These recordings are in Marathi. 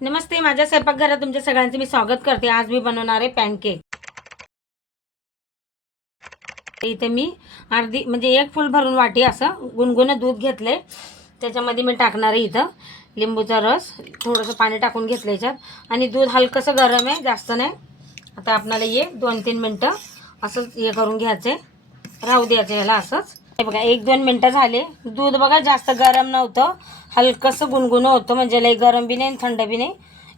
नमस्ते माझ्या स्वयंपाकघरात तुमच्या सगळ्यांचं मी स्वागत करते. आज मी बनवणार आहे पॅनकेक. इथे मी अर्धी म्हणजे एक फुल भरून वाटी असं गुणगुण दूध घेतलंय. त्याच्यामध्ये मी टाकणार आहे इथं लिंबूचा रस. थोडंसं पाणी टाकून घेतलं याच्यात. आणि दूध हलकंसं गरम आहे जास्त नाही. आता आपणाला ये दोन तीन मिनटं असंच हे करून घ्यायचं आहे राहू द्यायचं ह्याला असंच. हे बघा एक दोन मिनटं झाले. दूध बघा जास्त गरम नव्हतं. हलकंसं गुणगुणं होतं म्हणजे लई गरम बी नाही थंड बी नाही.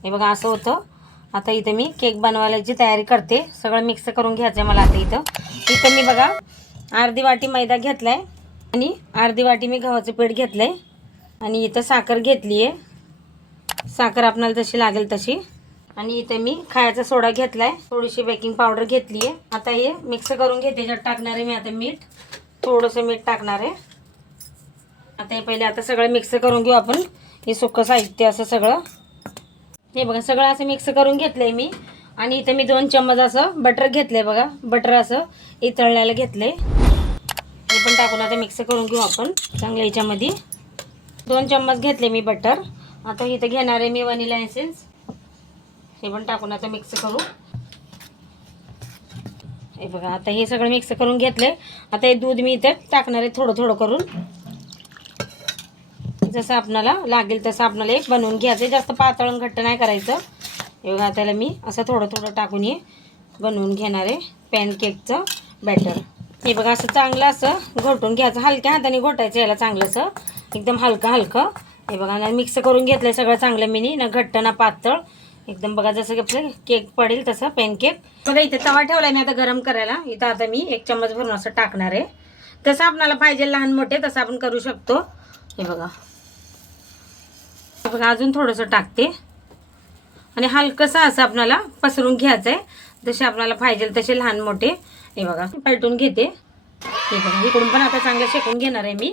हे बघा असं होतं. आता इथं मी केक बनवायची तयारी करते. सगळं मिक्स करून घ्यायचं आहे मला आता इथं. इथं मी बघा अर्धी वाटी मैदा घेतला आहे आणि अर्धी वाटी मी गव्हाचं पीठ घेतलं आहे आणि इथं साखर घेतली आहे साखर आपणाला जशी लागेल तशी. आणि इथं मी खायचा सोडा घेतला आहे थोडीशी बेकिंग पावडर घेतली आहे आता हे मिक्स करून घेते. ज्यात टाकणार आहे मी आता मीठ. थोडंसं मीठ टाकणार आहे. आता हे पहिले आता सगळं मिक्स करून घेऊ आपण. हे सुकं साहित्य असं सगळं. हे बघा सगळं असं मिक्स करून घेतलं आहे मी. आणि इथं मी दोन चम्मच असं बटर घेतलं आहे बघा. बटर असं इथळण्याला घेतलं आहे हे पण टाकून आता मिक्स करून घेऊ आपण चांगल्या याच्यामध्ये. दोन चम्मच घेतले मी बटर आता इथं घेणार आहे मी वनिला एसेन्स हे पण टाकून आता मिक्स करू. हे बघा आता हे सगळं मिक्स करून घेतलंय. आता हे दूध मी इथं टाकणार आहे थोडं थोडं करून. जसं आपणाला लागेल तसं आपणाला एक बनवून घ्यायचं आहे. जास्त पातळ आणि घट्ट नाही करायचं. हे बघा त्याला मी असं थोडं थोडं टाकून हे बनवून घेणार आहे. पॅनकेकचं बॅटर हे बघा असं चांगलं असं घोटून घ्यायचं. हलक्या हाताने घोटायचं याला चांगलं असं एकदम हलकं हलकं. हे बघा ना मिक्स करून घेतलं सगळं चांगलं मिनी. ना घट्ट ना पातळ. एकदम बघा जसं की आपलं केक पडेल तसं पॅनकेक बघा इथे तवा ठेवलाय मी आता गरम करायला. इथं आता मी एक चम्मच भरून असं टाकणार आहे. तसं आपणाला पाहिजे लहान मोठे तसं आपण करू शकतो. हे बघा. बघा अजून थोडंसं टाकते. आणि हलकंसं असं आपणाला पसरून घ्यायचं आहे जसे आपल्याला पाहिजे तसे लहान मोठे. हे बघा पलटून घेते. हे बघा इकडून पण आता चांगलं शेकून घेणार आहे मी.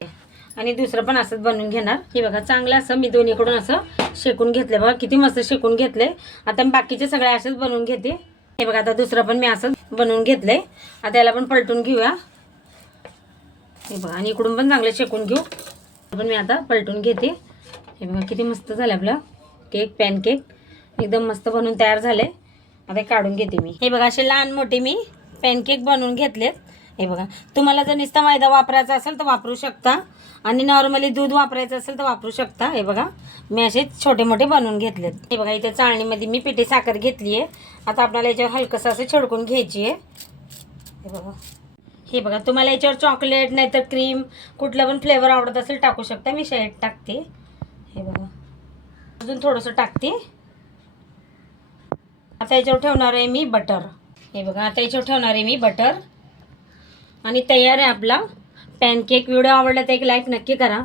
आणि दुसरं पण असंच बनवून घेणार. हे बघा चांगलं असं मी दोन्हीकडून असं शेकून घेतलं बघा. किती मस्त शेकून घेतलंय. आता मी बाकीचे सगळे असंच बनवून घेते. हे बघा आता दुसरं पण मी असंच बनवून घेतलंय. आता याला पण पलटून घेऊया. हे बघा आणि इकडून पण चांगलं शेकून घेऊ. पण मी आता पलटून घेते. हे बघा किती मस्त झालं आपलं केक पॅनकेक. एकदम मस्त बनवून तयार झाले आता काढून घेते मी. हे बघा असे लहान मोठे मी पॅनकेक बनवून घेतलेत. हे बघा. तुम्हाला जर नुसता मैदा वापरायचा असेल तर वापरू शकता. आणि नॉर्मली दूध वापरायचं असेल तर वापरू शकता. हे बघा. मी असे छोटे मोठे बनवून घेतलेत. हे बघा इथे चाळणीमध्ये मी पिठी साखर घेतली आहे. आता आपल्याला याच्यावर हलकंसं असं छिडकून घ्यायची आहे. हे बघा. हे बघा तुम्हाला याच्यावर चॉकलेट नाहीतर क्रीम कुठलं पण फ्लेवर आवडत असेल टाकू शकता. मी शेड टाकते. हे बघा. अजून थोडंसं टाकते. आता याच्यावर ठेवणार आहे मी बटर हे बघा आता याच्यावर ठेवणार आहे मी बटर आणि तयार आहे आपला. पॅनकेक व्हिडिओ आवडला तर एक लाईक नक्की करा.